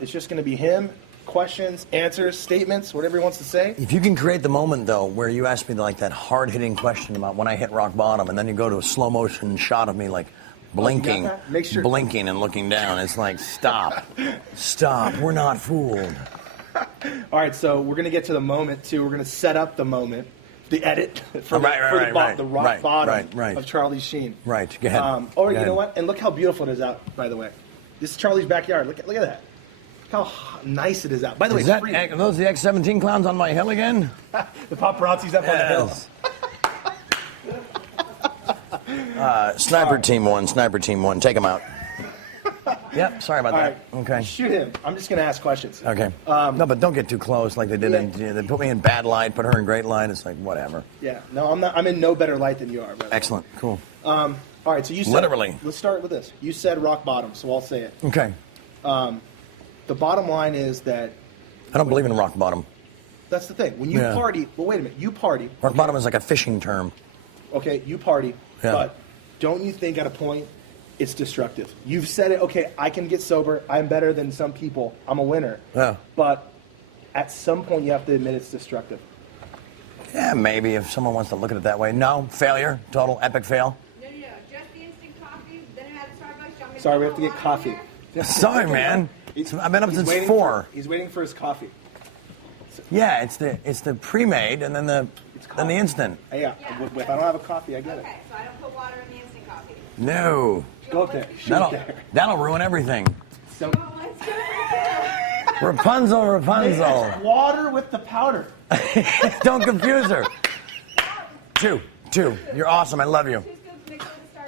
It's just going to be him, questions, answers, statements, whatever he wants to say. If you can create the moment, though, where you ask me like that hard-hitting question about when I hit rock bottom, and then you go to a slow-motion shot of me like blinking, blinking and looking down. It's like, stop. Stop. We're not fooled. All right, so we're going to get to the moment, too. We're going to set up the moment, the edit for the rock bottom of Charlie Sheen. Right, go ahead. You know what? And look how beautiful it is out, by the way. This is Charlie's backyard. Look at that. Look how nice it is out. By the way, are those the X-17 clowns on my hill again? The paparazzi's up on the hill. Sniper team one. Take him out. Yep, sorry about that. Right. Okay. Shoot him. I'm just going to ask questions. Okay. No, but don't get too close like they did. They put me in bad light, put her in great light. It's like, whatever. Yeah. No, I'm not. I'm in no better light than you are, brother. Excellent. Cool. All right, so you said... Literally. Let's start with this. You said rock bottom, so I'll say it. Okay. The bottom line is that... I don't believe in rock bottom. That's the thing. When you party... Well, wait a minute. You party... Rock bottom is like a fishing term. Okay, you party, but don't you think at a point it's destructive? You've said it, okay, I can get sober. I'm better than some people. I'm a winner. Yeah. But at some point you have to admit it's destructive. Yeah, maybe if someone wants to look at it that way. No, failure. Total epic fail. No, just the instant coffee, then it had Starbucks. Sorry, we have to get coffee. Sorry, man. I've been up since 4. He's waiting for his coffee. Yeah, it's the pre-made and then the instant. Yeah. If I don't have a coffee, I get it. Okay, so I don't put water in the instant coffee. No. Go up there. That'll ruin everything. So, Rapunzel. It's water with the powder. Don't confuse her. Two. You're awesome. I love you.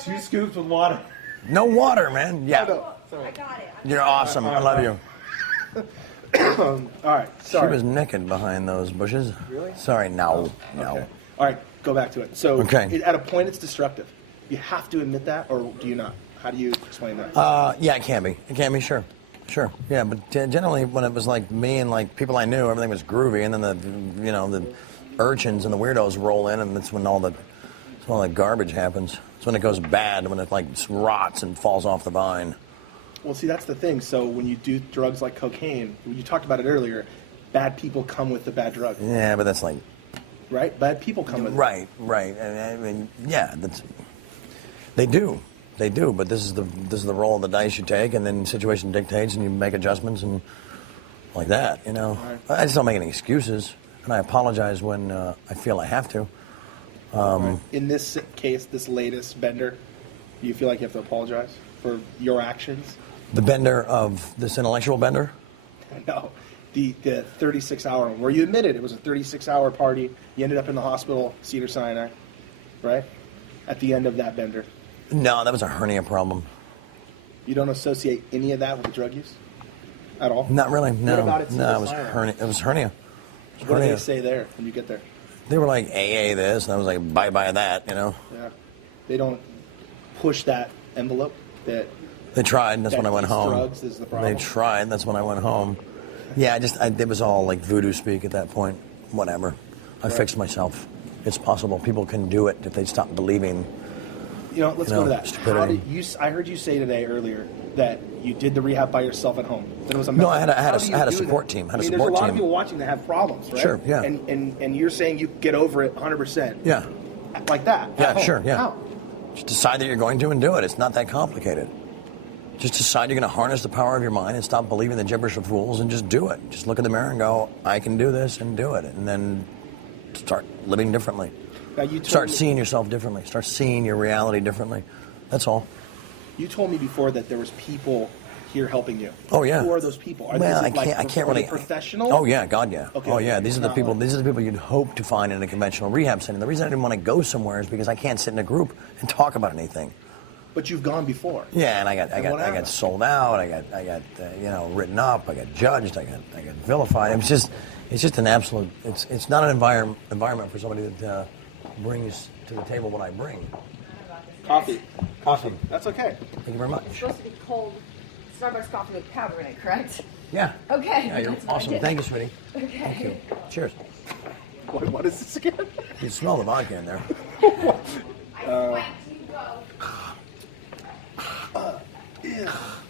2 scoops with water. No water, man. Yeah. Sorry. I got it. You're awesome. I love you. All right. Sorry. She was naked behind those bushes. Really? Sorry. No. Okay. All right. Go back to it. So at a point, it's destructive. You have to admit that, or do you not? How do you explain that? Yeah, it can be. It can be, sure. Yeah, but generally when it was like me and like people I knew, everything was groovy, and then the urchins and the weirdos roll in, and that's when all that garbage happens. It's when it goes bad, when it like rots and falls off the vine. Well, see, that's the thing. So when you do drugs like cocaine, you talked about it earlier, bad people come with the bad drug. Yeah, but that's like... Right? Bad people come with it. Right. I mean, yeah, they do, but this is the roll of the dice you take, and then situation dictates, and you make adjustments, and like that, Right. I just don't make any excuses, and I apologize when I feel I have to. Right. In this case, this latest bender, do you feel like you have to apologize for your actions? The bender of this intellectual bender? No, the 36-hour one, where you admitted it was a 36-hour party. You ended up in the hospital, Cedars-Sinai, right? At the end of that bender. No, that was a hernia problem. You don't associate any of that with the drug use at all? Not really, no. What about it? No, it was hernia. It was hernia. What do they say there when you get there? They were like, AA this, and I was like, bye-bye that, Yeah. They don't push that envelope that... They tried, and that's when I went home. Drugs is the problem. They tried, that's when I went home. Yeah, it was all like voodoo speak at that point. Whatever. I fixed myself. It's possible. People can do it if they stop believing. Let's go to that. Stupidity. I heard you say today earlier that you did the rehab by yourself at home. That it was no, I had a support team. There's a lot of people watching that have problems, right? Sure, yeah. And you're saying you get over it 100%. Yeah. Like that. Yeah, sure, yeah. How? Just decide that you're going to and do it. It's not that complicated. Just decide you're going to harness the power of your mind and stop believing the gibberish of fools and just do it. Just look in the mirror and go, I can do this, and do it. And then start living differently. Start seeing yourself differently. Start seeing your reality differently. That's all. You told me before that there was people here helping you. Oh, yeah. Who are those people? I can't really. Professional? Oh, yeah, God, yeah. Okay, oh, yeah. These are the people you'd hope to find in a conventional rehab center. The reason I didn't want to go somewhere is because I can't sit in a group and talk about anything. But you've gone before. Yeah, and I got sold out. I got written up. I got judged. I got vilified. It's just an absolute. It's not an environment for somebody that brings to the table what I bring. Coffee. That's okay. Thank you very much. It's supposed to be cold Starbucks coffee with powder in it, correct? Yeah. Okay. Yeah, you're awesome. Thank you, sweetie. Okay. Thank you. Cheers. What is this again? You smell the vodka in there.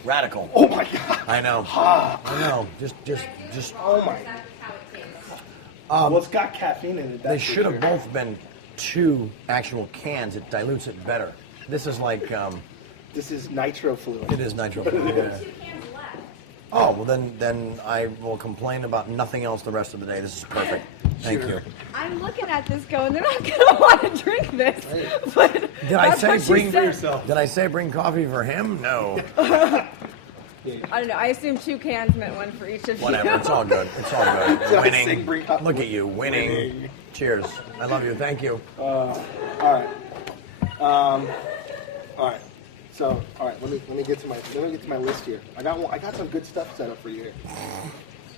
Radical. Oh my God. I know. Ah. I know. Just. Oh my. That's how it tastes. Well, it's got caffeine in it. They should have both been 2 actual cans. It dilutes it better. This is like. This is nitro fluid. It is nitro. Yeah. 2 cans left. Oh well, then I will complain about nothing else the rest of the day. This is perfect. Thank you. I'm looking at this going, they're not gonna want to drink this. But Did I say bring? yourself. Did I say bring coffee for him? No. I don't know. I assume 2 cans meant 1 for each of you. Whatever. It's all good. It's all good. Did I say Winning. bring coffee? Look at you, winning. Winning. Cheers. I love you. Thank you. All right. All right. So, all right. Let me get to my list here. I got some good stuff set up for you here.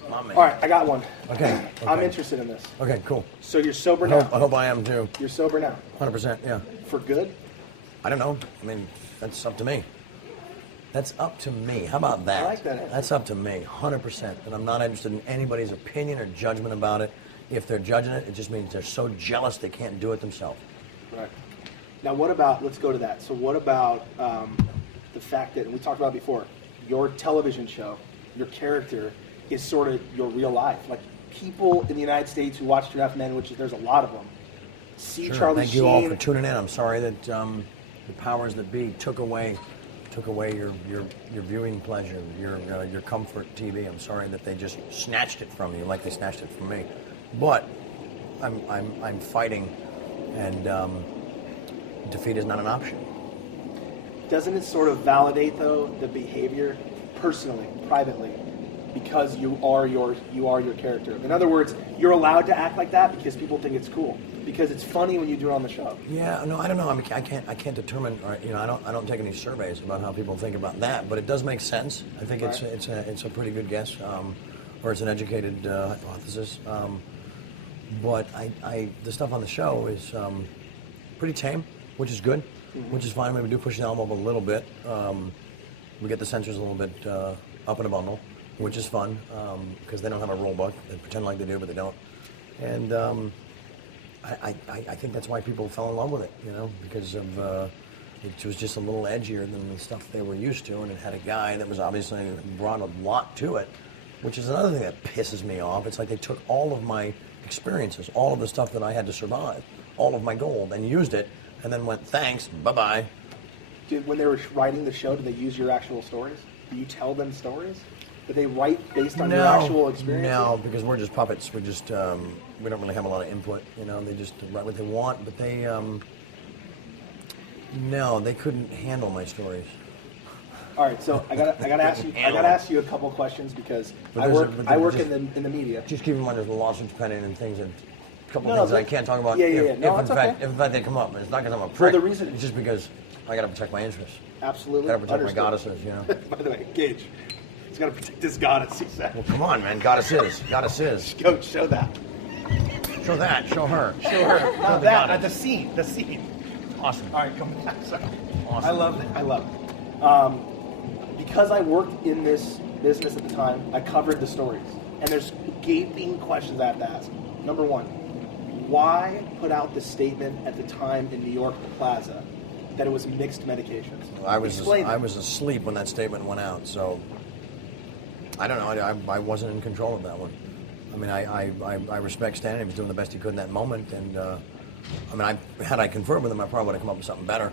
My man. All right. I got one. Okay. I'm interested in this. Okay. Cool. So you're sober I now. hope I am too. You're sober now. 100%. Yeah. For good? I don't know. I mean, that's up to me. That's up to me. How about that? I like that answer. That's up to me, 100%. And I'm not interested in anybody's opinion or judgment about it. If they're judging it, it just means they're so jealous they can't do it themselves. Right. Now, what about? Let's go to that. So, what about the fact that, and we talked about it before, your television show, your character is sort of your real life. Like, people in the United States who watch Two and a Half Men, which there's a lot of them, see Sure. Charlie Thank you all Sheen. for tuning in. I'm sorry that the powers that be took away your viewing pleasure, your comfort TV. I'm sorry that they just snatched it from you like they snatched it from me. But I'm fighting, and defeat is not an option. Doesn't it sort of validate, though, the behavior personally, privately, because you are your character? In other words, you're allowed to act like that because people think it's cool, because it's funny when you do it on the show. Yeah, no, I don't know. I mean, I can't determine. Or, I don't take any surveys about how people think about that. But it does make sense. I think Right. it's a pretty good guess, or it's an educated hypothesis. But the stuff on the show is pretty tame, which is good, which is fine. Maybe we do push the envelope a little bit. We get the censors a little bit up in a bundle, which is fun because they don't have a rule book. They pretend like they do, but they don't. And I think that's why people fell in love with it, because of it was just a little edgier than the stuff they were used to, and it had a guy that was obviously brought a lot to it, which is another thing that pisses me off. It's like they took all of my experiences, all of the stuff that I had to survive, all of my gold, and used it, and then went, thanks, bye-bye. When they were writing the show, did they use your actual stories? Do you tell them stories? Did they write based on your actual experiences? No, because we're just puppets. We just we don't really have a lot of input. They just write what they want. But they no, they couldn't handle my stories. All right, so I gotta ask you a couple questions because I work in the media. Just keep in mind there's lawsuits pending and things, and a couple No, things but- I can't talk about. Yeah. If No, in it's fact okay. they come up, it's not because I'm a prick. the reason- it's just because I got to protect my interests. Absolutely. Got to protect Understood. my goddesses. By the way, Gage, he's got to protect his goddess. He said. Well, come on, man, goddesses. Go show that. Show that. Show her. Show her. Show Not the that. goddess. The scene. The scene. Awesome. All right, come back. Sorry. Awesome. I love it. Because I worked in this business at the time, I covered the stories, and there's gaping questions I have to ask. Number one, why put out the statement at the time in New York, the Plaza, that it was mixed medications? Explain I that. was asleep when that statement went out, so I don't know. I wasn't in control of that one. I mean, I respect Stan. He was doing the best he could in that moment, and I mean, had I conferred with him, I probably would have come up with something better.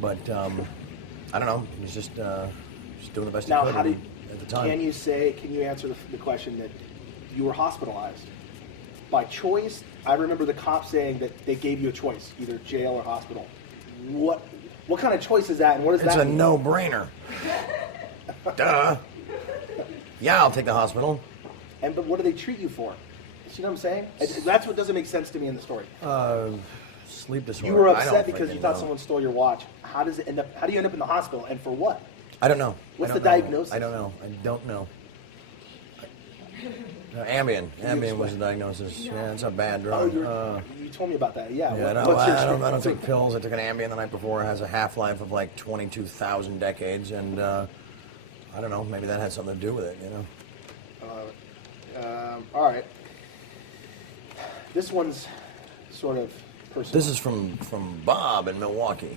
But I don't know. He was just doing the best Now, he could at the time. can you answer the question that you were hospitalized by choice? I remember the cop saying that they gave you a choice, either jail or hospital. What kind of choice is that, and what does It's that a mean? no-brainer. Duh. Yeah, I'll take the hospital. But what do they treat you for? You know what I'm saying? That's what doesn't make sense to me in the story. Sleep disorder. You were I don't upset because you freaking thought know. someone stole your watch. How do you end up in the hospital, and for what? I don't know. What's I don't the know. diagnosis? I don't know. Ambien. Ambien was the explain? diagnosis. Yeah, it's a bad Oh, drug. you told me about that. Yeah. Yeah, What's your I don't treatment? take pills. I took an Ambien the night before. It has a half-life of like 22,000 decades, and I don't know. Maybe that had something to do with it. All right. This one's sort of personal. This is from Bob in Milwaukee.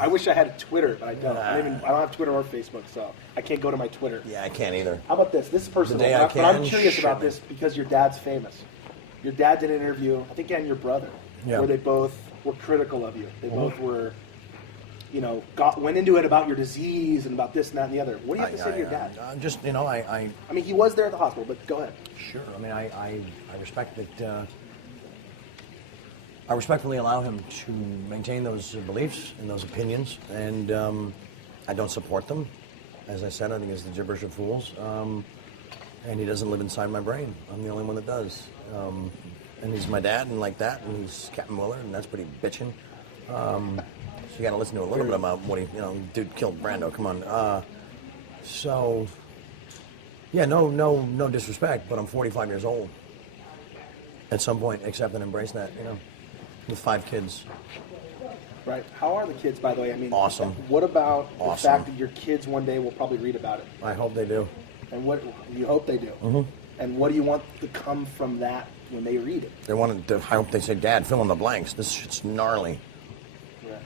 I wish I had Twitter, but I don't. I don't have Twitter or Facebook, so I can't go to my Twitter. Yeah, I can't either. How about this? This is personal, The day I but I'm can, curious about shit. this because your dad's famous. Your dad did an interview, I think, and your brother, where they both were critical of you. They both were, went into it about your disease and about this and that and the other. What do you have to say to your dad? I mean, he was there at the hospital, but go ahead. Sure. I mean, I respect that. I respectfully allow him to maintain those beliefs and those opinions, and I don't support them. As I said, I think it's the gibberish of fools, and he doesn't live inside my brain. I'm the only one that does. And he's my dad, and like that, and he's Captain Willard, and that's pretty bitching. So you got to listen to a little bit about what he, dude killed Brando. Come on. So, yeah, no disrespect, but I'm 45 years old. At some point, accept and embrace that, with 5 kids. Right. How are the kids, by the way? I mean, awesome. What about the Awesome. fact that your kids one day will probably read about it? I hope they do. And what you hope they do? Mm-hmm. And what do you want to come from that when they read it? They wanted to, I hope they say, Dad, fill in the blanks. This shit's gnarly. Yeah.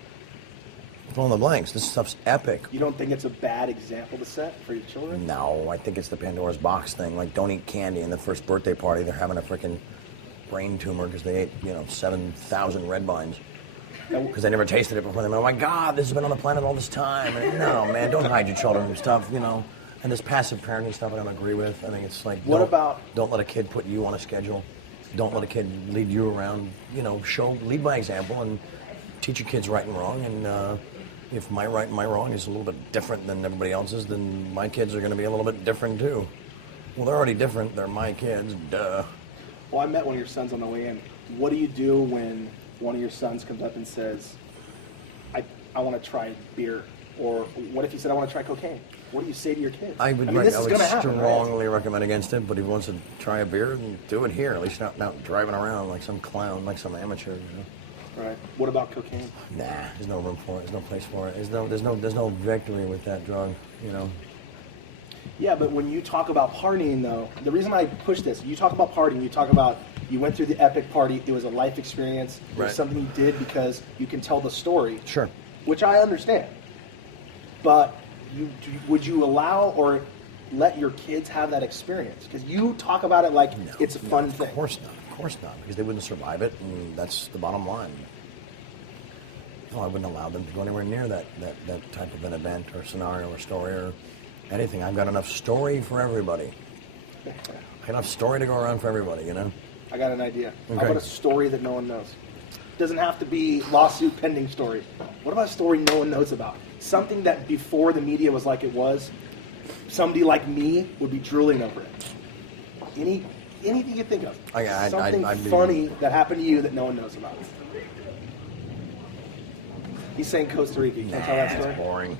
Fill in the blanks. This stuff's epic. You don't think it's a bad example to set for your children? No, I think it's the Pandora's box thing. Like, don't eat candy. In the first birthday party, they're having a freaking brain tumor because they ate, 7,000 Red Vines. Because they never tasted it before. They went, oh my God, this has been on the planet all this time. And no, man, don't hide your children from stuff, And this passive parenting stuff I don't agree with. I think it's like, don't let a kid put you on a schedule. Don't let a kid lead you around. Lead by example and teach your kids right and wrong. And if my right and my wrong is a little bit different than everybody else's, then my kids are going to be a little bit different too. Well, they're already different. They're my kids. Duh. Well, I met one of your sons on the way in. What do you do when one of your sons comes up and says, I want to try beer? Or what if he said, I want to try cocaine? What do you say to your kids? I would this is gonna happen, strongly recommend against it, but if he wants to try a beer, then do it here. At least you're not driving around like some clown, like some amateur. Right. What about cocaine? Nah, there's no room for it. There's no place for it. There's no victory with that drug, Yeah, but when you talk about partying, though, the reason I push this, you talk about partying, you talk about you went through the epic party, it was a life experience, it was something you did because you can tell the story. Sure. Which I understand. But would you allow or let your kids have that experience? Because you talk about it like it's a fun thing. Of course not, because they wouldn't survive it, and that's the bottom line. No, I wouldn't allow them to go anywhere near that type of an event or scenario or story or anything. I've got enough story for everybody. Enough story to go around for everybody, I got an idea. Okay. How about a story that no one knows? Doesn't have to be lawsuit pending story. What about a story no one knows about? Something that before the media was like it was, somebody like me would be drooling over it. Anything you think of. Something funny that happened to you that no one knows about. He's saying Costa Rica. You can't tell that story? That's boring.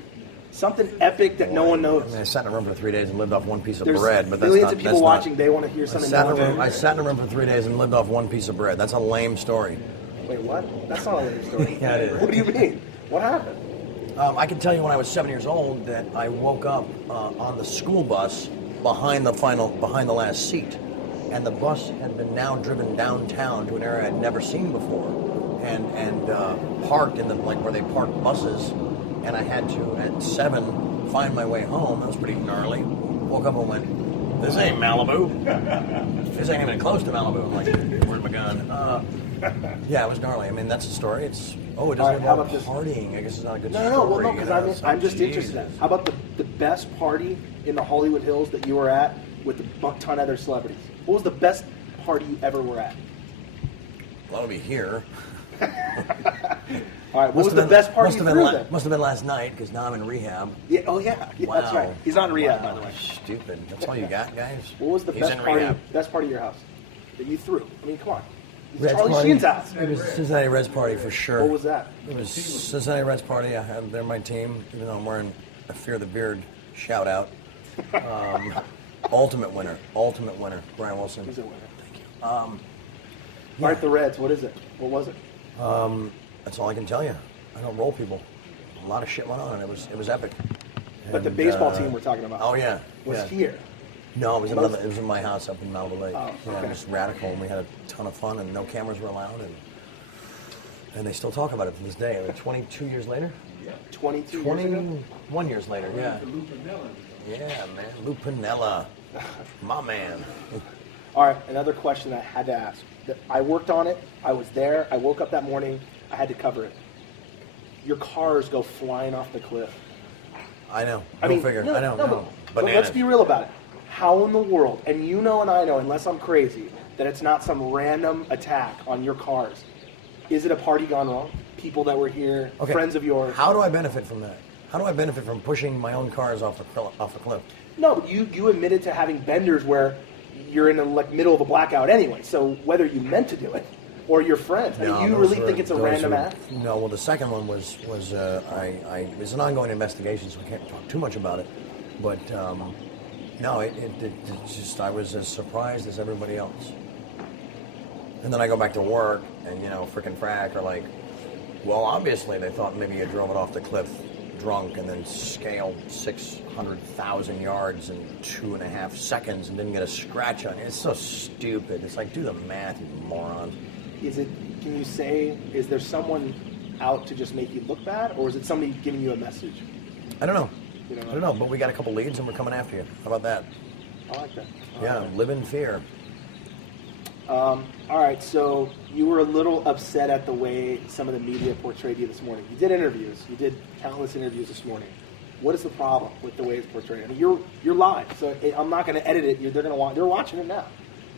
Something epic that no one knows. I sat in a room for 3 days and lived off one piece of bread, but that's millions not, of people watching. They want to hear something. I sat in a room for 3 days and lived off one piece of bread. That's a lame story. Wait, what? That's not a lame story. Yeah, it is. What do you mean? What happened? I can tell you when I was 7 years old that I woke up on the school bus behind the last seat, and the bus had been now driven downtown to an area I'd never seen before, and parked in where they park buses, and I had to at 7 find my way home. That was pretty gnarly. Woke up and went, "This ain't Malibu. This ain't even close to Malibu." I'm like, "Where's my gun?" Yeah, it was gnarly. I mean, that's a story. It doesn't involve partying. I guess it's not a good story. No, because I'm just interested. How about the best party in the Hollywood Hills that you were at with a ton of other celebrities? What was the best party you ever were at? Well, it'll be here. All right, what was the best party you threw then? Must have been last night, because now I'm in rehab. Yeah, wow. That's right. He's not in rehab, by the way. Stupid. That's all you got, guys? What was the best party of your house that you threw? I mean, come on. It's Charlie Sheen's house. It was Cincinnati Reds party for sure. What was that? It was Cincinnati Reds party. They're my team, even though I'm wearing a Fear the Beard shout out. Ultimate winner, Brian Wilson. He's a winner. Thank you. All right, the Reds. What is it? What was it? That's all I can tell you. I don't roll people. A lot of shit went on, and it was epic. But the baseball team we're talking about. Oh yeah. Was here. No, it was in my house up in Malibu Lake. Oh, okay. It was radical, and we had a ton of fun, and no cameras were allowed. And And they still talk about it to this day. I mean, 22 years later? 22 years ago? 21 years later, yeah. Yeah, man. Lou Piniella. My man. All right, another question I had to ask. I worked on it. I was there. I woke up that morning. I had to cover it. Your cars go flying off the cliff. I know. I mean, figure. no, I know. no, No. but let's be real about it. How in the world, and you know and I know, unless I'm crazy, that it's not some random attack on your cars. Is it a party gone wrong? People that were here, Okay. friends of yours? How do I benefit from that? How do I benefit from pushing my own cars off a cliff? No, but you admitted to having benders where you're in the middle of a blackout anyway. So whether you meant to do it or your friends, No, you those really were- think it's a those random were- act? No, well, the second one was it's an ongoing investigation, so we can't talk too much about it. But no, it's just I was as surprised as everybody else. And then I go back to work, and frickin' frack are like, well, obviously they thought maybe you drove it off the cliff drunk and then scaled 600,000 yards in 2.5 seconds and didn't get a scratch on you. It's so stupid. It's like, do the math, you moron. Can you say, is there someone out to just make you look bad, or is it somebody giving you a message? I don't know. You know? I don't know, but we got a couple leads and we're coming after you. How about that? I like that. Yeah, live in fear. All right, so you were a little upset at the way some of the media portrayed you this morning. You did interviews. You did countless interviews this morning. What is the problem with the way it's portrayed? I mean, you're live, so I'm not going to edit it. They're watching it now.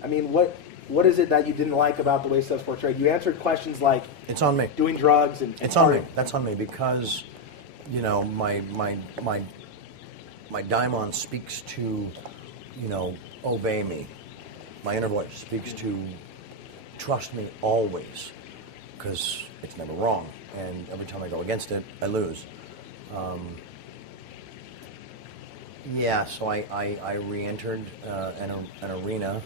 I mean, what is it that you didn't like about the way stuff's portrayed? You answered questions like, It's on me. doing drugs and It's on me. That's on me because, my daimon speaks to, obey me. My inner voice speaks to trust me always, because it's never wrong, and every time I go against it, I lose. So I re-entered an arena,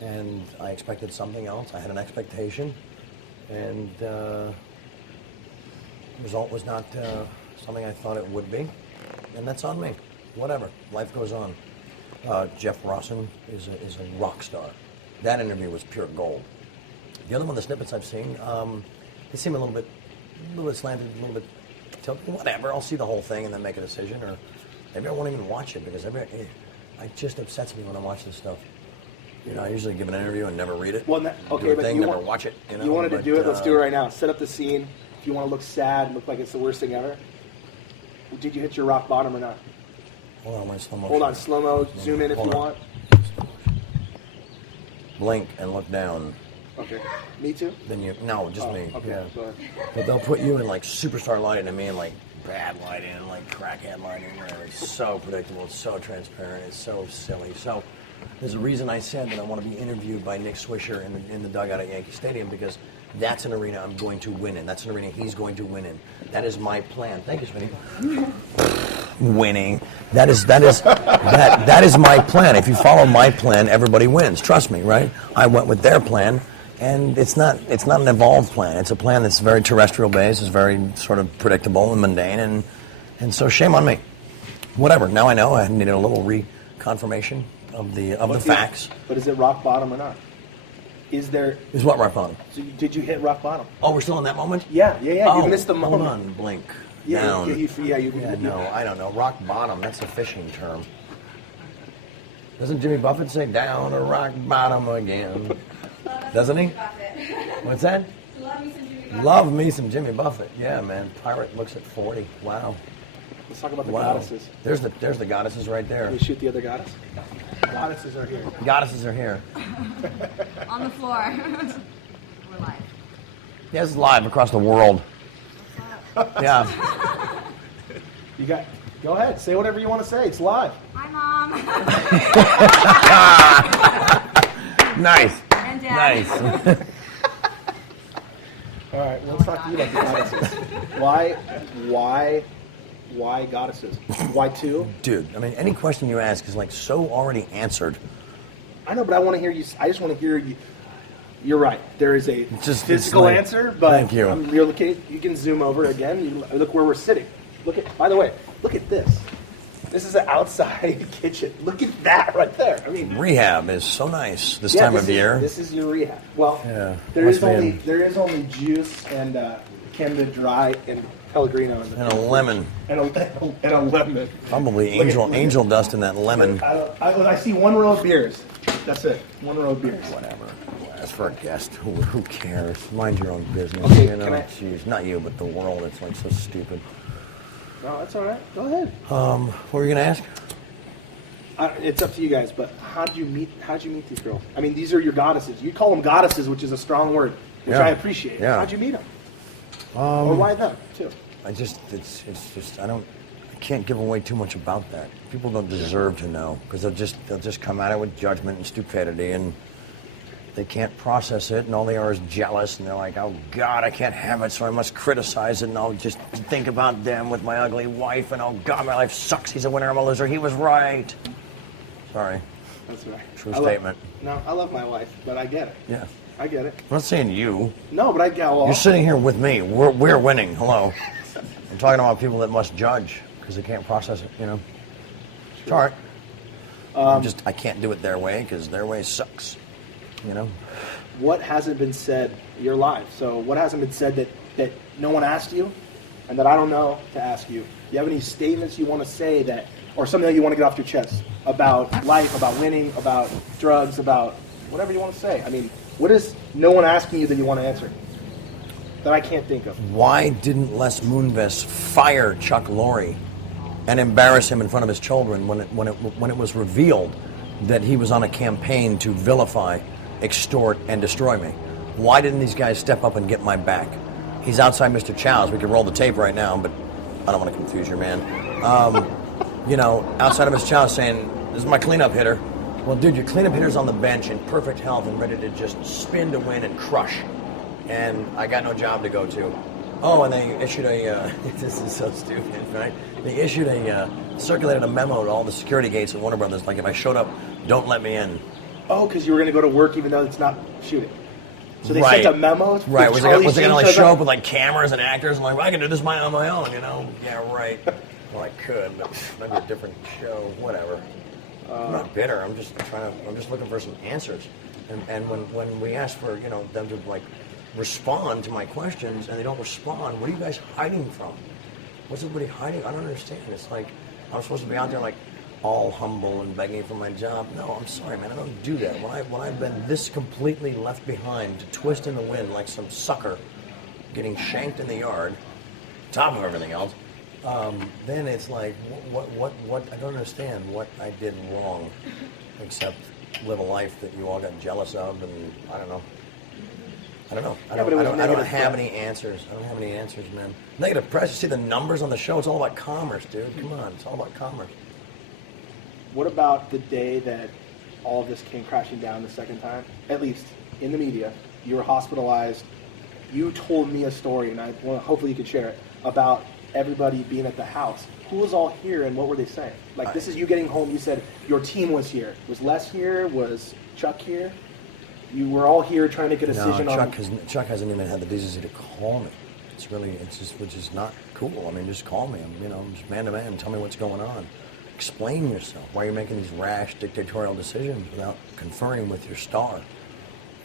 and I expected something else. I had an expectation, and the result was not something I thought it would be, and that's on me. Whatever, life goes on. Jeff Rawson is a rock star. That interview was pure gold. The other one, the snippets I've seen, they seem a little bit slanted, a little bit tilted. Whatever, I'll see the whole thing and then make a decision, or maybe I won't even watch it because it just upsets me when I watch this stuff. I usually give an interview and never read it. Well, do a thing, never watch it. You wanted to do it. Let's do it right now. Set up the scene. If you want to look sad, look like it's the worst thing ever. Did you hit your rock bottom or not? Hold on, slow motion. Hold on, slow mo. Zoom in if you want. Blink and look down. Okay. Me too? Then just me. Okay, Yeah. go ahead. But they'll put you in like superstar lighting and me in like bad lighting and like crackhead lighting, whatever. It's so predictable. It's so transparent. It's so silly. So there's a reason I said that I want to be interviewed by Nick Swisher in the dugout at Yankee Stadium, because that's an arena I'm going to win in. That's an arena he's going to win in. That is my plan. Thank you, Smitty. Winning. That is my plan. If you follow my plan, everybody wins. Trust me, right? I went with their plan, and it's not an evolved plan. It's a plan that's very terrestrial based. It's very sort of predictable and mundane, and so shame on me. Whatever. Now I know I needed a little reconfirmation of the facts. But is it rock bottom or not? Is what rock bottom? So did you hit rock bottom? Oh, we're still in that moment? Yeah. Oh, you missed the moment. Hold on, blink. Yeah, Down. no, I don't know. Rock bottom, that's a fishing term. Doesn't Jimmy Buffett say down or rock bottom again? Doesn't he? What's that? Love me some Jimmy Buffett. Yeah, man. Pirate looks at 40. Wow. Let's talk about the goddesses. There's the goddesses right there. Can we shoot the other goddess? Goddesses are here. Goddesses are here. On the floor. We're live. Yeah, this is live across the world. Yeah. Go ahead. Say whatever you want to say. It's live. Hi, Mom. Nice. And Dad. Nice. All right. Let's talk to you about the goddesses. Why goddesses? Why two? Dude, I mean, any question you ask is like so already answered. I know, but I want to hear you. I just want to hear you. You're right. There is a Just physical like, answer, but thank you. You can zoom over again. Look where we're sitting. By the way, look at this. This is an outside kitchen. Look at that right there. I mean, Rehab is so nice this time of year. This is your rehab. Well, Yeah, there must is only juice and Canada Dry and Pellegrino And a lemon. and a lemon. Probably Look at- angel dust in that lemon. I see one row of beers. That's it. One row of beers. Whatever. As for a guest, who cares? Mind your own business. Okay, you know, can I- jeez, not you, but the world. It's like so stupid. No, that's all right. Go ahead. What were you gonna ask? It's up to you guys. But how'd you meet these girls? I mean, these are your goddesses. You call them goddesses, which is a strong word, which Yeah. I appreciate. Yeah. How'd you meet them? Or why them too? It's just I can't give away too much about that. People don't deserve to know because they'll just come at it with judgment and stupidity, and they can't process it, and all they are is jealous, and they're like, oh God, I can't have it, so I must criticize it, and I'll just think about them with my ugly wife, and oh God, my life sucks. He's a winner, I'm a loser. He was right. Sorry. That's right. True statement. I love my wife, but I get it. Yeah. I get it. I'm not saying you. No, but I get all. You're sitting here with me. We're winning. Hello. I'm talking about people that must judge because they can't process it, you know. It's all right. I can't do it their way because their way sucks, you know. What hasn't been said? You're live. So what hasn't been said that no one asked you, and that I don't know to ask you? Do you have any statements you want to say that, or something that you want to get off your chest about life, about winning, about drugs, about whatever you want to say? I mean, what is no one asking you that you want to answer that I can't think of? Why didn't Les Moonves fire Chuck Lorre and embarrass him in front of his children when it was revealed that he was on a campaign to vilify, extort, and destroy me? Why didn't these guys step up and get my back? He's outside Mr. Chow's. We could roll the tape right now, but I don't want to confuse your man. You know, outside of Mr. Chow's saying, this is my cleanup hitter. Well, dude, your cleanup hitter's on the bench in perfect health and ready to just spin to win and crush. And I got no job to go to. Oh, and they issued a, this is so stupid, right? They circulated a memo to all the security gates at Warner Brothers, like if I showed up, don't let me in. Oh, because you were going to go to work even though it's not shooting. So they Right. sent a memo. Right, was they Charlie going to Sheen like shows show up? up with like cameras and actors and like, well, I can do this on my own, you know? Yeah, right. Well, I could, but maybe a different show, whatever. I'm not bitter. I'm just looking for some answers. And when we ask for, you know, them to like respond to my questions and they don't respond, what are you guys hiding from? What's everybody hiding? I don't understand. It's like I'm supposed to be out there like all humble and begging for my job. No, I'm sorry, man. I don't do that. When I've been this completely left behind to twist in the wind like some sucker getting shanked in the yard, top of everything else, then it's like, what, I don't understand what I did wrong, except live a life that you all got jealous of, and I don't know. I don't have any answers. I don't have any answers, man. Negative press, you see the numbers on the show, it's all about commerce, dude. Come on, it's all about commerce. What about the day that all of this came crashing down the second time? At least in the media, you were hospitalized. You told me a story, and hopefully you could share it, about everybody being at the house. Who was all here, and what were they saying? Like, this is you getting home. You said your team was here. Was Les here? Was Chuck here? You were all here trying to make a decision on... Chuck hasn't even had the decency to call me. Which is not cool. I mean, just call me. I'm just man to man. Tell me what's going on. Explain yourself. Why you're making these rash dictatorial decisions without conferring with your star.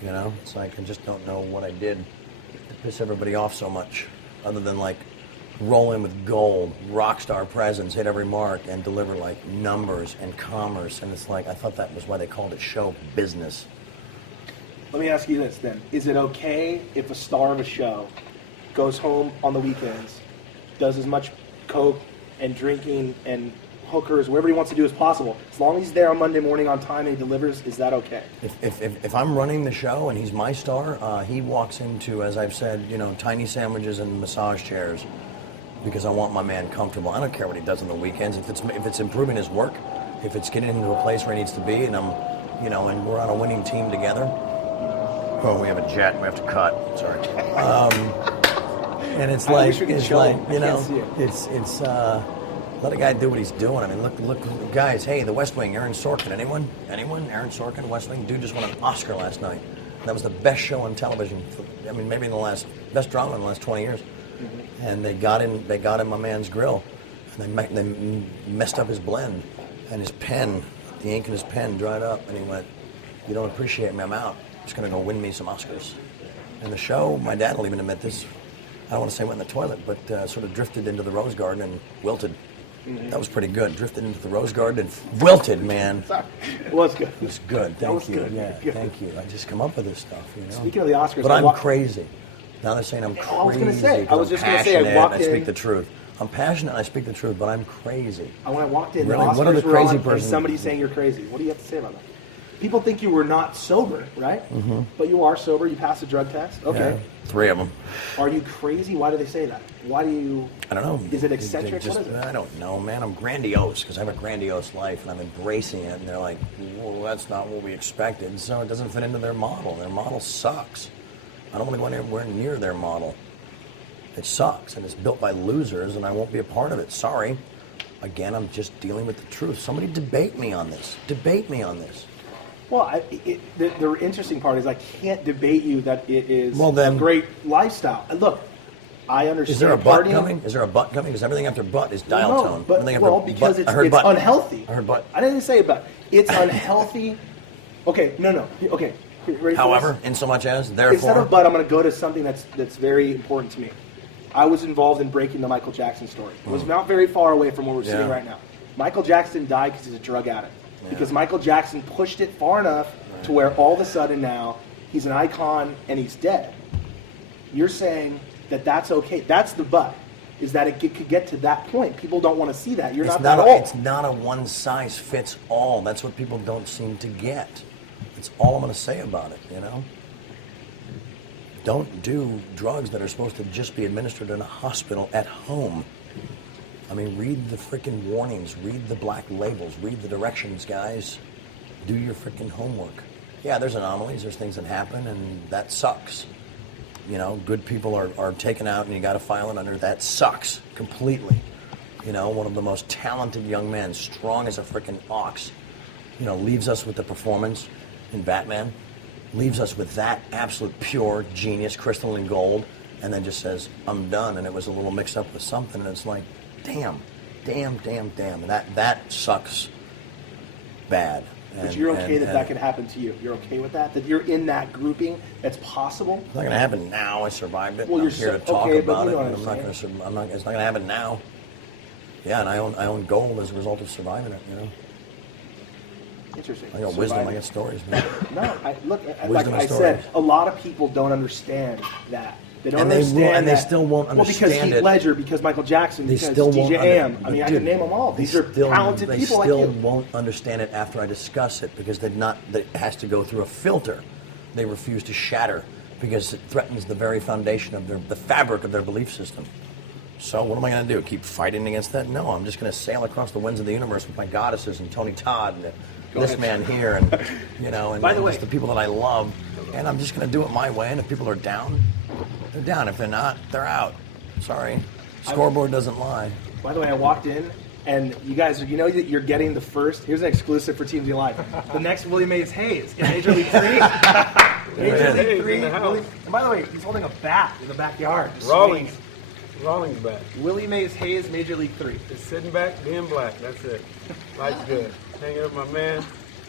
You know, it's like I just don't know what I did to piss everybody off so much, other than like roll in with gold, rock star presence, hit every mark, and deliver like numbers and commerce. And it's like I thought that was why they called it show business. Let me ask you this then. Is it okay if a star of a show goes home on the weekends, does as much coke and drinking and hookers, whatever he wants to do as possible, as long as he's there on Monday morning on time and he delivers, is that okay? If I'm running the show and he's my star, he walks into, as I've said, tiny sandwiches and massage chairs because I want my man comfortable. I don't care what he does on the weekends. If it's improving his work, if it's getting him to a place where he needs to be, and and we're on a winning team together. Oh, we have a jet. We have to cut. Sorry. And it's like, let a guy do what he's doing. I mean, look, guys. Hey, The West Wing. Aaron Sorkin. Anyone? Aaron Sorkin, West Wing. Dude just won an Oscar last night. That was the best show on television. Maybe best drama in the last 20 years. Mm-hmm. And they got in my man's grill, And they messed up his blend, and his pen, the ink in his pen dried up, and he went, "You don't appreciate me, I'm out. I'm just going to go win me some Oscars." And the show, my dad will even admit this, I don't want to say went in the toilet, but sort of drifted into the rose garden and wilted. Mm-hmm. That was pretty good. Drifted into the rose garden and wilted, man. Sorry. It was good. It was good. Thank you. Good. Yeah, Good. thank you. I just come up with this stuff, you know. Speaking of the Oscars, but I'm crazy. Now they're saying I'm crazy. I was going to say. I was just going to say. I walked in. I speak the truth. I'm passionate and I speak the truth, but I'm crazy. When I walked in, really? The Oscars what are the crazy were on, and somebody's saying you're crazy. What do you have to say about that? People think you were not sober, right? Mm-hmm. But you are sober. You passed the drug test. Okay. Yeah, 3 of them. Are you crazy? Why do they say that? Why do you? I don't know. Is it eccentric? What is it? I don't know, man. I'm grandiose because I have a grandiose life and I'm embracing it. And they're like, well, that's not what we expected. So it doesn't fit into their model. Their model sucks. I don't want to go anywhere near their model. It sucks and it's built by losers and I won't be a part of it. Sorry. Again, I'm just dealing with the truth. Somebody debate me on this. Debate me on this. Well, the interesting part is I can't debate you that it is a great lifestyle. Look, I understand. Is there a butt coming? Is there a butt coming? Because everything after butt is dial tone. Because it's unhealthy. I heard butt. I didn't say butt. It's unhealthy. Okay, no. Okay. However, in so much as, therefore. Instead of butt, I'm going to go to something that's very important to me. I was involved in breaking the Michael Jackson story. It was not very far away from where we're sitting right now. Michael Jackson died because he's a drug addict. Yeah. Because Michael Jackson pushed it far enough to where all of a sudden now he's an icon and he's dead. You're saying that that's okay. That's the but, is that it could get to that point. People don't want to see that. You're not that old. It's not a one-size-fits-all. That's what people don't seem to get. That's all I'm going to say about it, you know? Don't do drugs that are supposed to just be administered in a hospital at home. I mean, read the freaking warnings, read the black labels, read the directions, guys. Do your freaking homework. Yeah, there's anomalies, there's things that happen, and that sucks. You know, good people are taken out and you got to file it under. That sucks completely. You know, one of the most talented young men, strong as a freaking ox, you know, leaves us with the performance in Batman, leaves us with that absolute pure genius, crystalline gold, and then just says, I'm done, and it was a little mixed up with something, and it's like, damn. And that sucks bad. But you're okay that could happen to you. You're okay with that? That you're in that grouping? That's possible? It's not going to happen now. I survived it. Well, I'm here to talk about it. It's not going to happen now. Yeah, and I own gold as a result of surviving it, you know. Interesting. I got wisdom. I got stories, man. No, like I said, a lot of people don't understand that. They don't understand and they still won't understand because Heath Ledger, because Michael Jackson, because DJ Am. I mean, I can name them all. These are talented people like you. They still won't understand it after I discuss it because it has to go through a filter. They refuse to shatter because it threatens the very foundation of the fabric of their belief system. So what am I going to do? Keep fighting against that? No, I'm just going to sail across the winds of the universe with my goddesses and Tony Todd and this man here and, you know, and just the people that I love. And I'm just going to do it my way. And if people are down, they're down. If they're not, they're out. Sorry. Scoreboard doesn't lie. By the way, I walked in, and you guys, you know that you're getting the first. Here's an exclusive for TMZ Live. The next Willie Mays Hayes in Major League 3. Major League 3. And by the way, he's holding a bat in the backyard. Rawlings bat. Willie Mays Hayes, Major League 3. Just sitting back, being black. That's it. Life's good. Hanging with my man,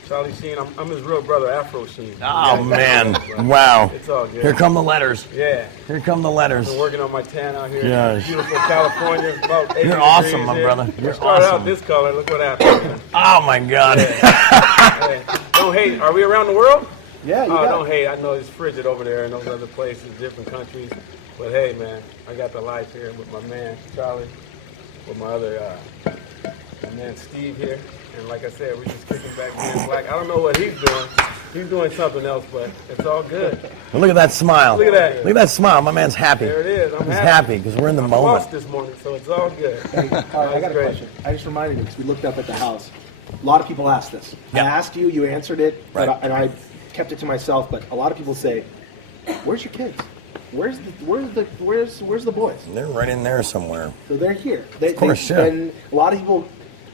Charlie Sheen. I'm his real brother, Afro Sheen. Oh, man. Wow. It's all good. Here come the letters. Yeah. Here come the letters. Been working on my tan out here. Yes. Beautiful California. About 80 You're awesome, my brother. You're started awesome. out this color. Look what happened. Oh, my God. Hey, don't hate. Are we around the world? Yeah, you got don't hate. I know it's frigid over there in those other places, different countries. But hey, man, I got the life here with my man, Charlie, with my other, my man, Steve here. And like I said, we're just kicking back being black. I don't know what he's doing. He's doing something else, but it's all good. Well, look at that smile. Look at that. Look at that smile. My man's happy. There it is. He's happy because we're in the moment. Lost this morning, so it's all good. Hey, I got a question. I just reminded me because we looked up at the house. A lot of people asked this. Yep. I asked you, you answered it, right. and I kept it to myself. But a lot of people say, "Where's your kids? Where's the boys?" They're right in there somewhere. So they're here. Of course, yeah. And a lot of people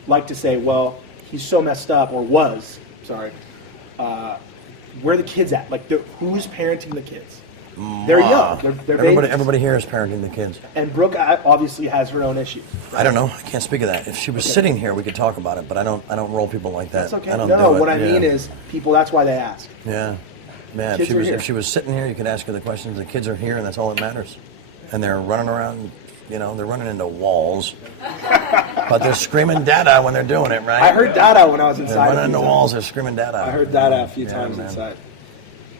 like to say, "Well, he's so messed up," or was. Sorry. Where are the kids at? Like, who's parenting the kids? They're young. They're babies. Everybody here is parenting the kids. And Brooke obviously has her own issues. I don't know. I can't speak of that. If she was sitting here, we could talk about it. But I don't roll people like that. That's okay. I don't No, do it. what I mean is people. That's why they ask. Yeah. Man, Kids are here. if she was sitting here, you could ask her the questions. The kids are here, and that's all that matters. And they're running around. They're running into walls. But they're screaming Dada when they're doing it, right? I heard Dada when I was inside. They're running into walls. They're screaming Dada. I heard Dada a few times man. inside.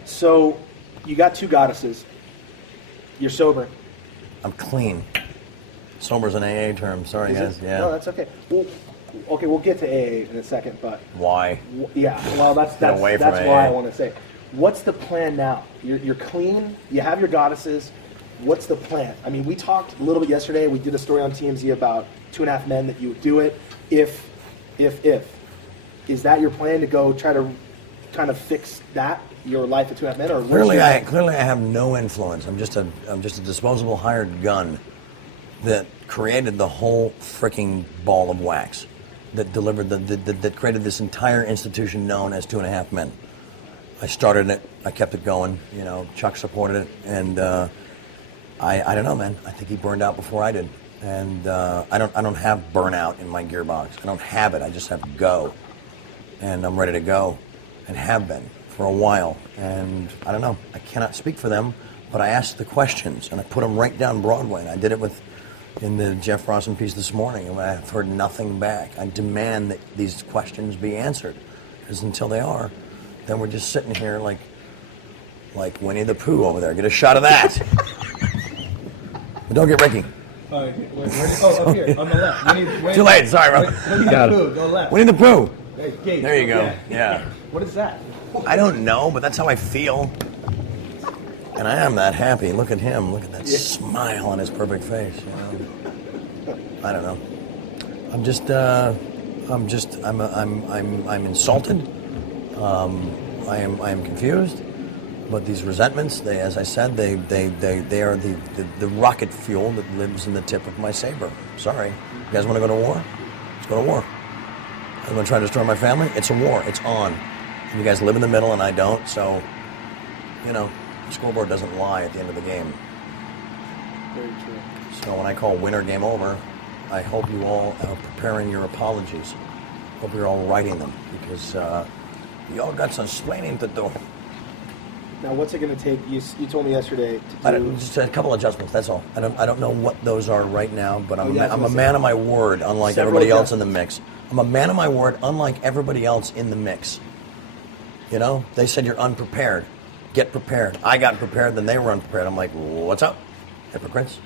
So, you got 2 goddesses. You're sober. I'm clean. Sober's an AA term. Sorry, Is guys. it? Yeah. No, that's okay. Well, we'll get to AA in a second, but Why? yeah. Well, that's away from why AA. I want to say. What's the plan now? You're clean. You have your goddesses. What's the plan? I mean, we talked a little bit yesterday. We did a story on TMZ about 2.5 Men that you would do it if. Is that your plan to go try to kind of fix that, your life at 2.5 Men? Or Clearly I have no influence. I'm just a disposable hired gun that created the whole freaking ball of wax that delivered that created this entire institution known as 2.5 Men. I started it. I kept it going. Chuck supported it, and I don't know, man. I think he burned out before I did, and I don't have burnout in my gearbox. I don't have it. I just have go, and I'm ready to go, and have been for a while. And I don't know. I cannot speak for them, but I asked the questions, and I put them right down Broadway. And I did it in the Jeff Rossen piece this morning, and I've heard nothing back. I demand that these questions be answered, because until they are, then we're just sitting here like Winnie the Pooh over there. Get a shot of that. But don't get Ricky. up here on the left. Too late. Sorry, bro. Winnie the Pooh, go left. Winnie the Pooh. Hey, There you go. Yeah. What is that? I don't know, but that's how I feel. And I am that happy. Look at him. Look at that smile on his perfect face. I don't know. I'm insulted. I am confused. But these resentments, as I said, they are the rocket fuel that lives in the tip of my saber. Sorry. You guys want to go to war? Let's go to war. I'm going to try to destroy my family? It's a war. It's on. And you guys live in the middle and I don't, so, the scoreboard doesn't lie at the end of the game. Very true. So when I call winner game over, I hope you all are preparing your apologies. Hope you're all writing them, because you all got some explaining to do. Now, what's it going to take? You told me yesterday to do... Just a couple adjustments, that's all. I don't know what those are right now, but I'm a say. man of my word, unlike Several everybody else in adjustments. the mix. I'm a man of my word, unlike everybody else in the mix. They said you're unprepared. Get prepared. I got prepared, then they were unprepared. I'm like, what's up, hypocrites?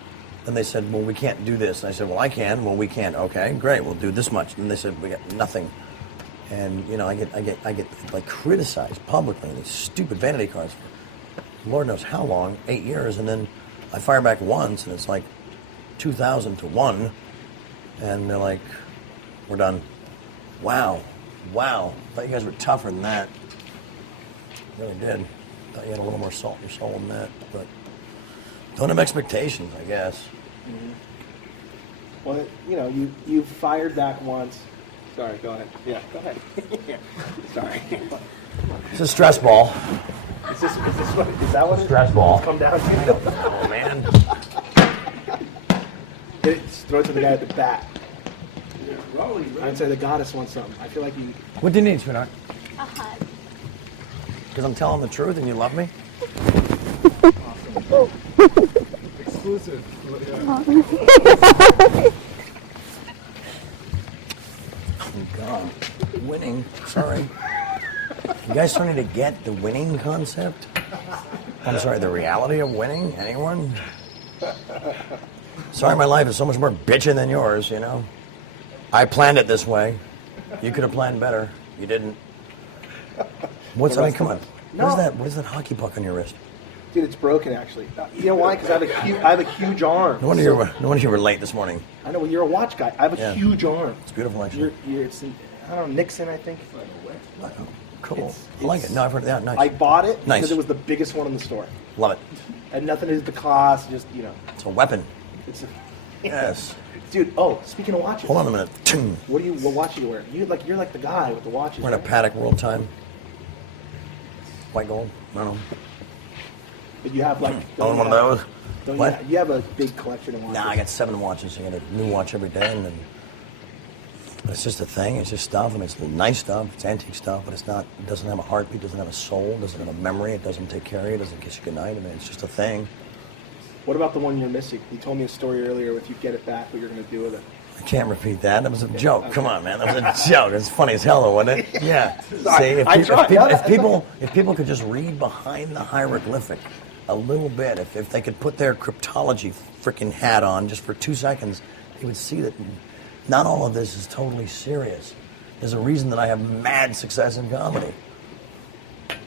Then they said, well, we can't do this. And I said, well, I can. Well, we can't. Okay, great. We'll do this much. And they said, we got nothing. And I get like criticized publicly in these stupid vanity cards for Lord knows how long, 8 years, and then I fire back once, and it's like 2,000 to 1, and they're like, we're done. Wow. Thought you guys were tougher than that. Really did. Thought you had a little more salt in your soul than that, but don't have expectations, I guess. Well, you fired back once. Sorry, go ahead. Yeah, go ahead. Sorry. It's a stress ball. Is that what Stress ball. come down to? Oh, man. Throw it to the guy at the back. I'd say the goddess wants something. I feel like you... What do you need, sweetheart? A hug. Because I'm telling the truth and you love me? Exclusive. Oh, God. Winning. Sorry. You guys starting to get the winning concept? I'm sorry, the reality of winning? Anyone? Sorry, my life is so much more bitchin' than yours, I planned it this way. You could have planned better. You didn't. Come on. No. What is that hockey puck on your wrist? Dude, it's broken, actually. You know why? Because I have a huge arm. No wonder you were late this morning. I know, well, you're a watch guy. I have a huge arm. It's beautiful, actually. It's I don't know, Nixon, I think. Oh, cool. I like it. No, I've heard that. Nice. I bought it Nice. because it was the biggest one in the store. Love it. And nothing is the cost, just, It's a weapon. It's Yes. Dude, speaking of watches. Hold on a minute. What watch are you wearing? You're like the guy with the watches. We're in a right? Paddock World Time. White gold. I don't know. But you have like Own one of those? Don't What? you have a big collection of watches? Nah, I got 7 watches. I get a new watch every day, and then it's just a thing. It's just stuff, and it's nice stuff. It's antique stuff, but it's not. It doesn't have a heartbeat. Doesn't have a soul. Doesn't have a memory. It doesn't take care of you. It doesn't kiss you goodnight. I mean, it's just a thing. What about the one you're missing? You told me a story earlier with you get it back, what you're going to do with it. I can't repeat that. That was a joke. Come on, man. That was a joke. It's funny as hell, wasn't it? Yeah. Sorry, See, if people could just read behind the hieroglyphic a little bit, if they could put their cryptology freaking hat on just for 2 seconds, they would see that not all of this is totally serious. There's a reason that I have mad success in comedy. That's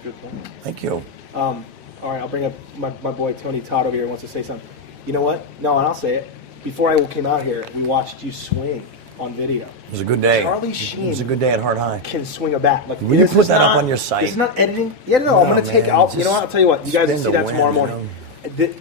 a good point. Thank you. All right, I'll bring up my boy Tony Todd over here wants to say something. You know what? No, and I'll say it. Before I came out here, we watched you swing on video. It was a good day. Charlie Sheen. It was a good day at Heart High. Can swing a bat. Like, Will you put that up on your site? This is not editing. Yeah, no, I'm No, going to take. man, You know what? I'll tell you what. You guys will spin see the that tomorrow wind, morning.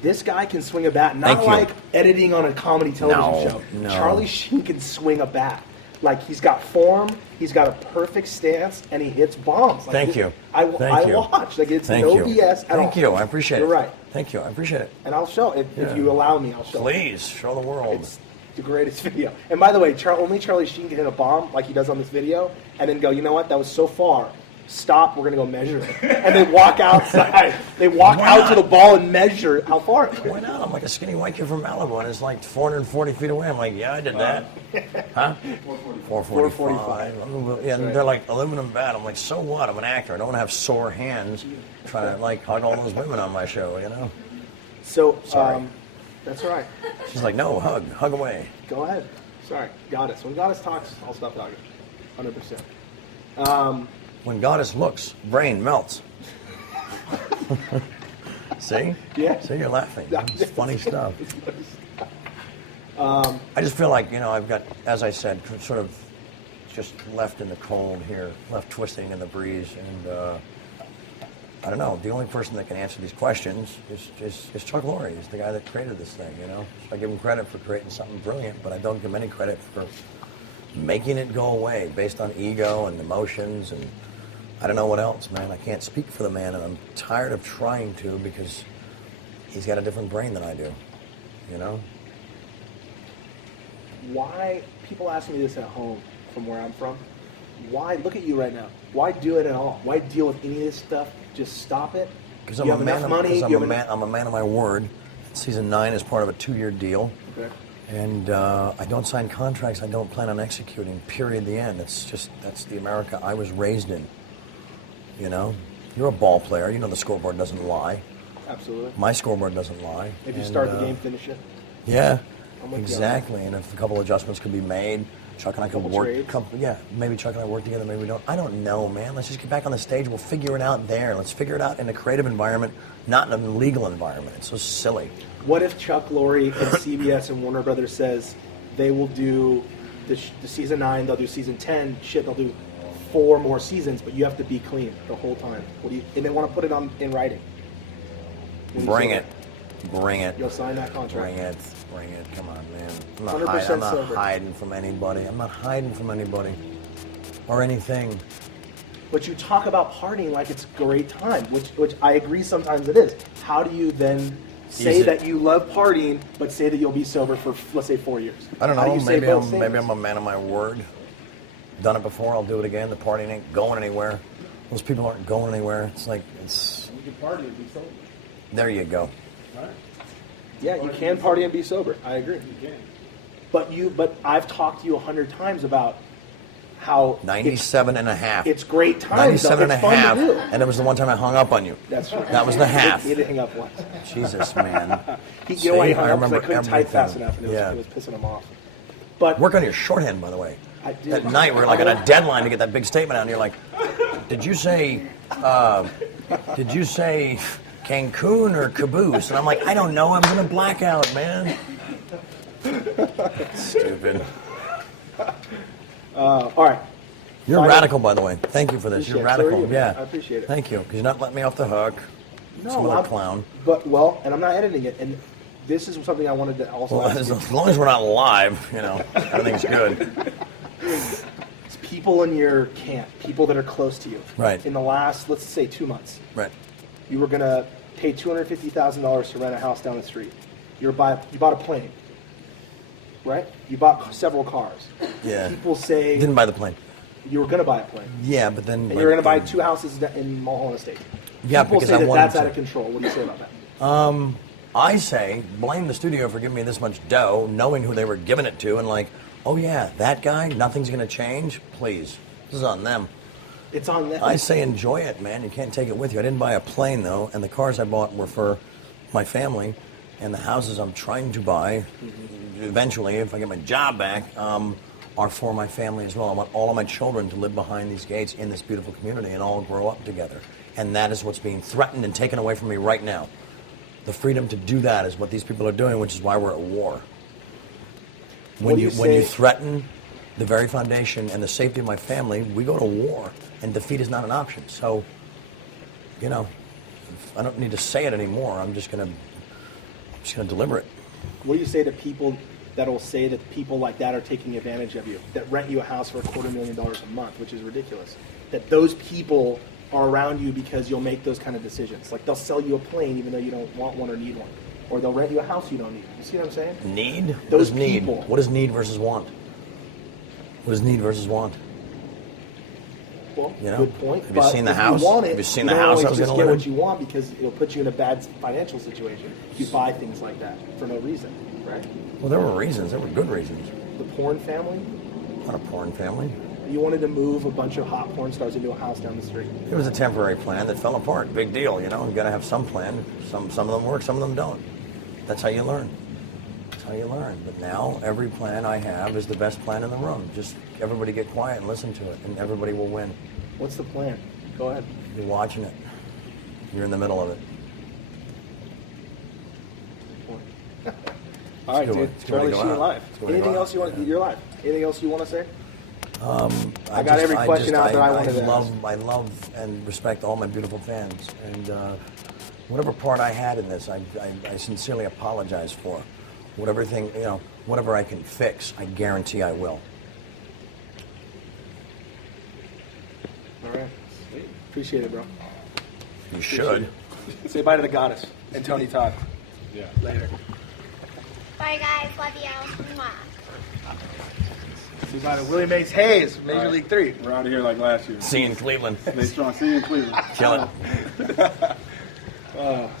This guy can swing a bat. Not Thank you. like editing on a comedy television show. No. Charlie Sheen can swing a bat. Like, he's got form. He's got a perfect stance, and he hits bombs. Like, Thank you. I Thank you. watch. Like, it's Thank no you. BS at all. Thank you. I appreciate it. You're right. Thank you. I appreciate it. And I'll show if Yeah. you allow me. I'll show. Please show the world. It's the greatest video. And by the way, only Charlie Sheen can hit a bomb like he does on this video, and then go, you know what? That was so far. Stop. We're gonna go measure it. And they walk outside. They walk out to the ball and measure how far. Why not? I'm like a skinny white kid from Malibu, and it's like 440 feet away. I'm like, yeah, I did that. Huh? 445. Yeah, and they're like, aluminum bat. I'm like, so what? I'm an actor. I don't want to have sore hands trying to like hug all those women on my show, you know? So, Sorry. that's all right. She's like, no, hug away. Go ahead. Sorry, Goddess. When Goddess talks, I'll stop talking. 100%. When Goddess looks, brain melts. See? Yeah. See, you're laughing. It's funny stuff. I just feel like, I've got, as I said, sort of just left in the cold here, left twisting in the breeze, and I don't know. The only person that can answer these questions is Chuck Lorre. He's the guy that created this thing, I give him credit for creating something brilliant, but I don't give him any credit for making it go away based on ego and emotions, and I don't know what else, man. I can't speak for the man, and I'm tired of trying to because he's got a different brain than I do, Why, people ask me this at home from where I'm from, why, look at you right now, why do it at all? Why deal with any of this stuff? Just stop it? Because I'm a man of my word. Season 9 is part of a 2-year deal. Okay. And I don't sign contracts I don't plan on executing, period, the end. That's the America I was raised in, You're a ball player. The scoreboard doesn't lie. Absolutely. My scoreboard doesn't lie. If you start the game, finish it. Yeah, I'm with you on exactly. And if a couple adjustments could be made, Chuck and I could work. Trades. Maybe Chuck and I work together, maybe we don't. I don't know, man. Let's just get back on the stage. We'll figure it out there. Let's figure it out in a creative environment, not in a legal environment. It's so silly. What if Chuck Lorre and CBS and Warner Brothers says they will do the season 9, they'll do season 10, they'll do 4 more seasons, but you have to be clean the whole time. And they want to put it in writing. Bring it. Bring it. You'll sign that contract. Bring it. Bring it. Come on, man. I'm 100% not sober. hiding from anybody. I'm not hiding from anybody or anything. But you talk about partying like it's a great time, which I agree sometimes it is. How do you then say that you love partying, but say that you'll be sober for, let's say, 4 years? I don't How do know. you say both Maybe things? I'm a man of my word. Done it before. I'll do it again. The partying ain't going anywhere. Those people aren't going anywhere. It's like it's. You can party and be sober. There you go. Right? Yeah, you can party and be sober. I agree. You can. But I've talked to you 100 times about how 97 and a half. it's great time. 97 and a It's fun half. to do. And it was the one time I hung up on you. That's right. That was the half. He did hang up once. Jesus, man. You know why he See, hung I up? Because I remember couldn't type fast everything. enough, and Yeah. it was pissing him off. But Work on your shorthand, by the way. I did. That night, we were like on a deadline to get that big statement out, and you're like, did you say Cancun or caboose? And I'm like, I don't know. I'm going to blackout, man. Stupid. all right. You're Finally. radical, by the way. Thank you for this. Appreciate You're it. So are radical. you, man. Yeah. I appreciate it. Thank you, because you're not letting me off the hook. Some other clown. But and I'm not editing it. And this is something I wanted to also Well, ask as you. long as we're not live, everything's good. It's people in your camp, people that are close to you. Right. In the last, let's say, 2 months, Right. you were gonna pay $250,000 to rent a house down the street. You bought a plane, right? You bought several cars. Yeah. People say Didn't buy the plane. you were gonna buy a plane. Yeah, but then. And you were gonna buy 2 houses in Mulholland Estate. Yeah, People because say I that wanted that's to. out of control. What do you say about that? I say, blame the studio for giving me this much dough, knowing who they were giving it to, and like, oh yeah, that guy, nothing's going to change? Please. This is on them. It's on them. I say enjoy it, man. You can't take it with you. I didn't buy a plane, though, and the cars I bought were for my family, and the houses I'm trying to buy, eventually, if I get my job back, are for my family as well. I want all of my children to live behind these gates in this beautiful community and all grow up together. And that is what's being threatened and taken away from me right now. The freedom to do that is what these people are doing, which is why we're at war. When you threaten the very foundation and the safety of my family, we go to war, and defeat is not an option. So, you know, I don't need to say it anymore. I'm just gonna deliver it. What do you say to people that will say that people like that are taking advantage of you, that rent you a house for $250,000 a month, which is ridiculous? That those people are around you because you'll make those kind of decisions. Like they'll sell you a plane even though you don't want one or need one. Or they'll rent you a house you don't need. You see what I'm saying? Need? Those what is need? people. What is need versus want? What is need versus want? Well, You know? good point. Have you but seen the if house? You want it, Have you seen you the don't house I always was just gonna get live what in? you want because it'll put you in a bad financial situation if you buy things like that for no reason, right? Well, there were reasons. There were good reasons. The porn family. Not a porn family. You wanted to move a bunch of hot porn stars into a house down the street. It was a temporary plan that fell apart. Big deal, you know. You got to have some plan. Some of them work, some of them don't. That's how you learn. That's how you learn. But now every plan I have is the best plan in the room. Just everybody get quiet and listen to it, and everybody will win. What's the plan? Go ahead. You're watching it. You're in the middle of it. All right, Let's go dude. on. Let's go Charlie on. Sheen live. Let's go on. Anything else you want? You're live. Anything else you want to say? I got every question out that I wanted to ask. I love and respect all my beautiful fans, and whatever part I had in this, I sincerely apologize for. Whatever I can fix, I guarantee I will. All right. Sweet. Appreciate it, bro. You should. Say bye to the goddess and Tony Todd. Yeah. Later. Bye guys, love you. Mwah. Say bye to Willie Mays Hayes, Major League 3. We're out of here like last year. See you in Cleveland. Stay strong. See you in Cleveland. Kill it.